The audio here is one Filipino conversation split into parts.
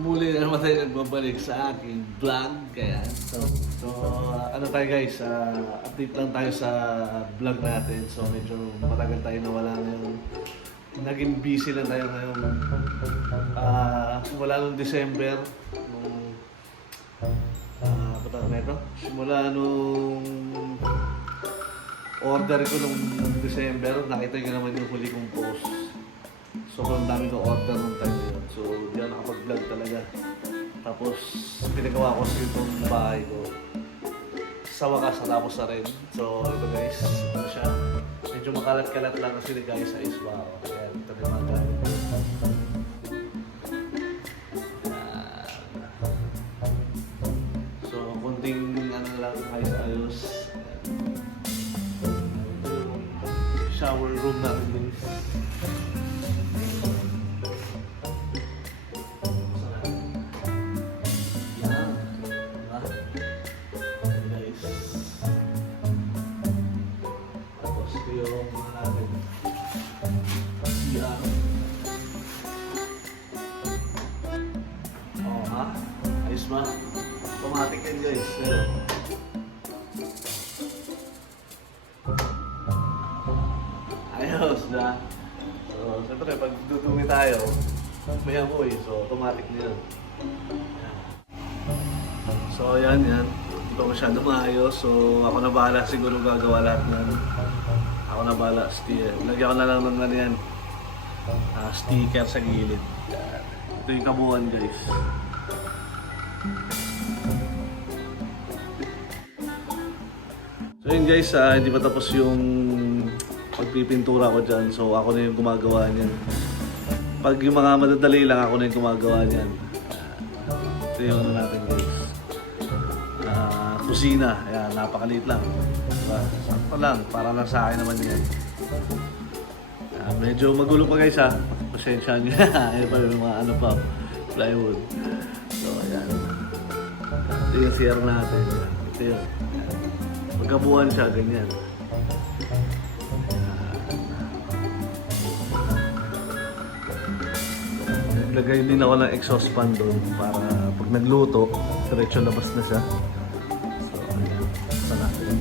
muli na naman tayo nagbabalik sa aking vlog. Kaya, ano tayo guys, update lang tayo sa vlog natin. So medyo matagal tayo nawala ngayon. Naging busy lang tayo ngayon. Simula nung December, simula nung order ko nung December, nakita nyo naman yung huli kong post. Sobrang dami kong order nung time yun. So, di ako nakapag-vlog talaga. Tapos, pinagawa ko sa itong bahay ko. Sa wakas, natapos na rin. So, ito guys, ano siya? Medyo makalat-kalat lang kasi guys sa iswa. Kaya, ito rin mga gamit ko. So, kunting ano lang, ayos-ayos. Shower room natin guys. Ayos ba? Automatic yan guys. Ayos na. So, siyempre pag dudumi tayo, may amoy. So, automatic na yan. So, yan. Ito masyado maayos. So, ako na bahala siguro gagawa lahat yan. Ako na bahala. Lagyan ko na lang ng yan. Sticker sa gilid. Ito yung kabuuan guys. So yun guys, hindi pa tapos yung pagpipintura ko dyan. So ako na yung gumagawa niyan. Pag yung mga madadali lang, ako na yung gumagawa niyan. Ito yung ano natin guys. Kusina. Ayan, napakaliit lang. Diba? Sakto lang, para lang sa akin naman yan. Medyo magulo pa guys ha. Pasensya nyo. Ayan pa yung mga ano pa, plywood. So ayan. Ito yung CR natin. Ito yun. Magkabuuan siya, ganyan. Naglagay din ako ng exhaust fan doon para pag nagluto, diretso labas na siya. So, ayan. Basta natin.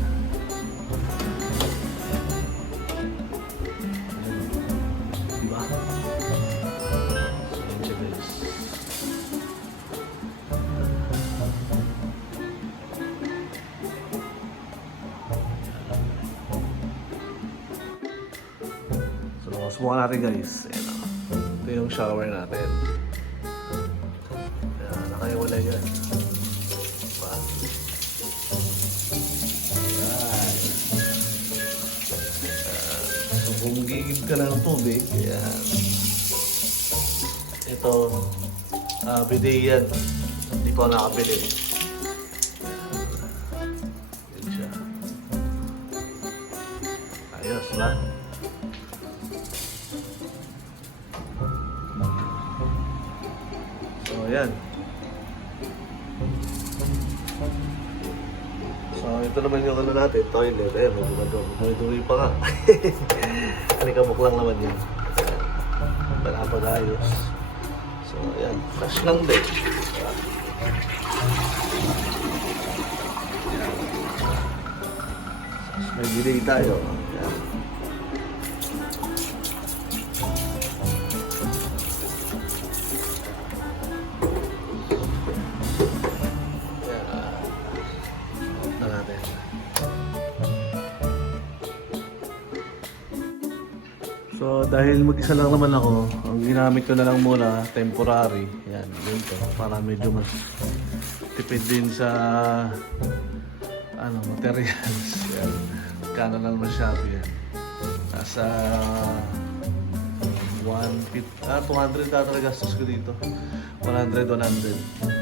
Diba? So, ayan siya guys. Subukan natin guys. Ayan o. Ito yung shower natin. Ayan, nakahiwalay yan. Diba? Alright. So kung gigib ka ng tubig, ayan. Ito, bidet yan. Hindi ko nakabili. Ayan siya. Ayos ba? So, ayan. So, ito naman yung ano natin, toilet. Ayan, may dumi pa nga. Alikabok lang naman yun. Palapag-ayos. So, ayan. Fresh lang din. May delay tayo. Ayan. So dahil mag-isa lang naman ako, ang ginamit ko na lang muna temporary. Yan, yun to. Para medyo mas tipid din sa materials. Yan. Kano lang naman Shopee yan. Nasa 200 na talaga gastos ko dito. 100, 100.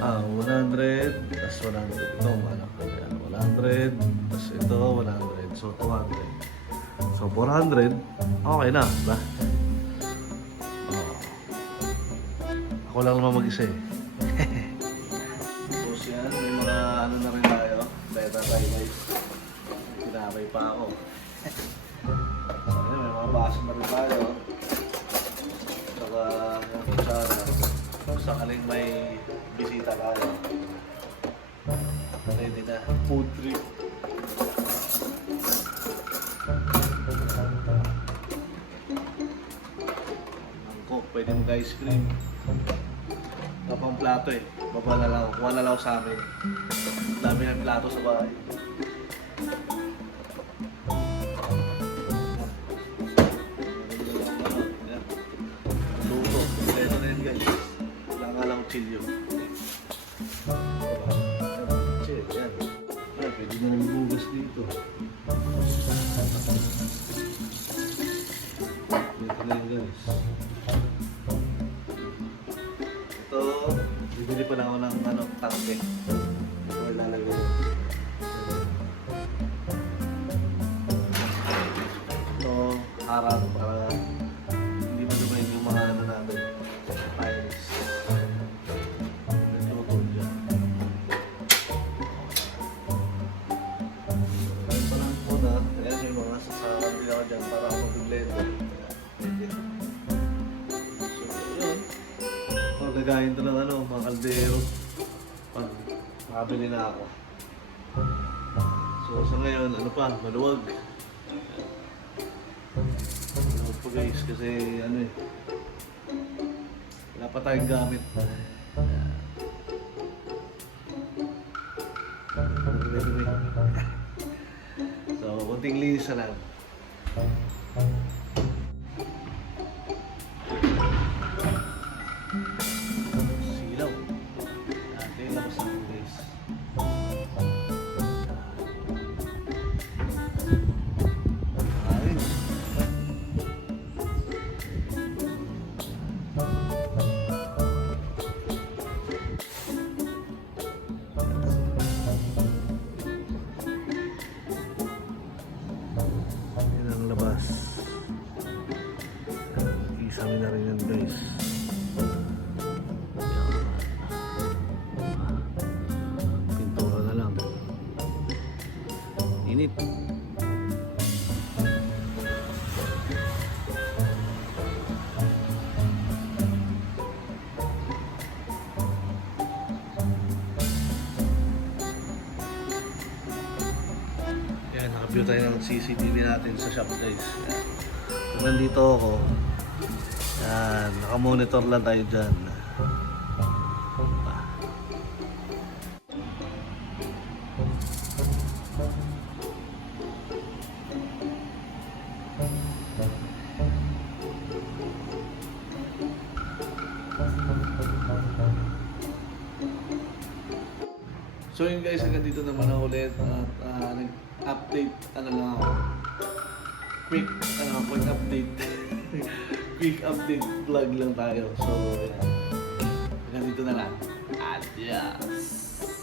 100, plus 100. Ito, 100, plus ito, 100. So 200. So, 400, okay na, ba? Ako lang naman mag-isa eh. Tapos yan, may mga ano na rin tayo. Beta tayo guys. Pinabay pa ako. So, yan, may mga baso na rin tayo. Saka, kutsara. Sakaling may tayo. Ready na. Food trip. Angko, pwede mag-ice cream. Kapang plato eh. Baba na lang. Kuha na lang ako sa amin. Dami ng plato sa bahay. Luto. Ito na yun guys. Wala nga lang chilyo. Check, yan. Ay, pwede na namin bugas dito. Ito na yun guys. Ito, bibili pa lang ako ng tangke. Ito ilalagay. Ito, harang para hindi madumayin yung mga natin. Tiles. Nagluto dyan. Parang po na, ayan yung mga sasakan din ako dyan para ako mag-blender. Gagayin to ng mga kaldero pag makabili na ako. So sa ngayon, maluwag. Maluwag po guys kasi wala pa tayong gamit. So, kunting linis na lang. Isami na rin yan guys. Pintura na lang. Init. Yan, nakapyo tayo ng CCTV natin sa shop guys. Kung nandito ako, yan, nakamonitor lang tayo dyan. So yun guys, hanggang dito naman ako ulit at nag-update, lang ako. Quick update. Quick update vlog lang tayo. So, yan. Hanggang dito na lang. Adios!